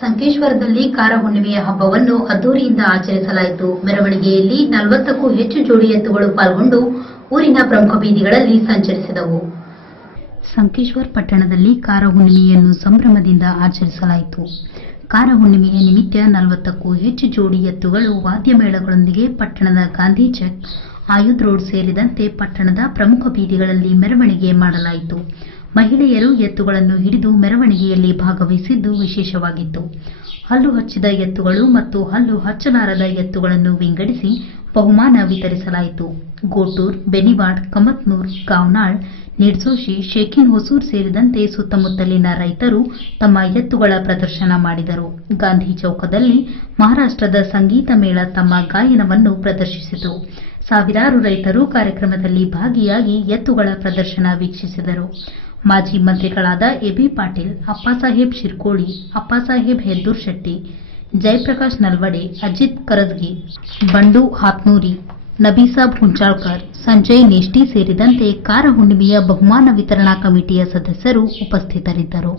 ಸಂಕೇಶ್ವರದಲ್ಲಿ ಕಾರ ಹುಣ್ಣಿಮೆಯ ಹಬ್ಬವನ್ನು ಅದ್ದೂರಿಯಿಂದ ಆಚರಿಸಲಾಯಿತು. ಮೆರವಣಿಗೆಯಲ್ಲಿ 40ಕ್ಕೂ ಹೆಚ್ಚು ಜೋಡಿ ಎತ್ತುಗಳು ಪಾಲ್ಗೊಂಡು ಊರಿನ ಪ್ರಮುಖ ಬೀದಿಗಳಲ್ಲಿ ಸಂಚರಿಸಿದವು. ಸಂಕೇಶ್ವರ ಪಟ್ಟಣದಲ್ಲಿ ಕಾರ ಹುಣ್ಣಿಮೆಯನ್ನು ಸಂಭ್ರಮದಿಂದ ಆಚರಿಸಲಾಯಿತು. ಕಾರ ಹುಣ್ಣಿಮೆಯ ನಿಮಿತ್ತ 40ಕ್ಕೂ ಹೆಚ್ಚು ಜೋಡಿ ಎತ್ತುಗಳು ವಾದ್ಯಮೇಳಗಳೊಂದಿಗೆ ಪಟ್ಟಣದ ಗಾಂಧಿ ಚೌಕ್, ಆಯುಧ್ ರೋಡ್ ಸೇರಿದಂತೆ ಪಟ್ಟಣದ ಪ್ರಮುಖ ಬೀದಿಗಳಲ್ಲಿ ಮೆರವಣಿಗೆ ಮಾಡಲಾಯಿತು. ಮಹಿಳೆಯರು ಎತ್ತುಗಳನ್ನು ಹಿಡಿದು ಮೆರವಣಿಗೆಯಲ್ಲಿ ಭಾಗವಹಿಸಿದ್ದು ವಿಶೇಷವಾಗಿತ್ತು. ಹಲ್ಲು ಹಚ್ಚಿದ ಎತ್ತುಗಳು ಮತ್ತು ಹಲ್ಲು ಹಚ್ಚಲಾರದ ಎತ್ತುಗಳನ್ನು ವಿಂಗಡಿಸಿ ಬಹುಮಾನ ವಿತರಿಸಲಾಯಿತು. ಗೋಟೂರ್, ಬೆನಿವಾಡ್, ಕಮತ್ನೂರ್, ಗಾವನಾಳ್, ನಿಡ್ಸೋಶಿ, ಶೇಖಿನ್ ಹೊಸೂರ್ ಸೇರಿದಂತೆ ಸುತ್ತಮುತ್ತಲಿನ ರೈತರು ತಮ್ಮ ಎತ್ತುಗಳ ಪ್ರದರ್ಶನ ಮಾಡಿದರು. ಗಾಂಧಿ ಚೌಕದಲ್ಲಿ ಮಹಾರಾಷ್ಟ್ರದ ಸಂಗೀತ ಮೇಳ ತಮ್ಮ ಗಾಯನವನ್ನು ಪ್ರದರ್ಶಿಸಿತು. ಸಾವಿರಾರು ರೈತರು ಕಾರ್ಯಕ್ರಮದಲ್ಲಿ ಭಾಗಿಯಾಗಿ ಎತ್ತುಗಳ ಪ್ರದರ್ಶನ ವೀಕ್ಷಿಸಿದರು. ಮಾಜಿ ಮಂತ್ರಿಗಳಾದ ಎಬಿ ಪಾಟೀಲ್, ಅಪ್ಪಾಸಾಹೇಬ್ ಶಿರ್ಕೋಳಿ, ಅಪ್ಪಾಸಾಹೇಬ್ ಹೆದ್ದೂರ್ ಶೆಟ್ಟಿ, ಜಯಪ್ರಕಾಶ್ ನಲ್ವಡೆ, ಅಜಿತ್ ಕರದ್ಗಿ, ಬಂಡು ಹಾತ್ನೂರಿ, ನಬೀಸಾಬ್ ಹುಂಚಾಳ್ಕರ್, ಸಂಜಯ್ ನೇಷ್ಟಿ ಸೇರಿದಂತೆ ಕಾರ ಹುಣ್ಣಿಮೆಯ ಬಹುಮಾನ ವಿತರಣಾ ಕಮಿಟಿಯ ಸದಸ್ಯರು ಉಪಸ್ಥಿತರಿದ್ದರು.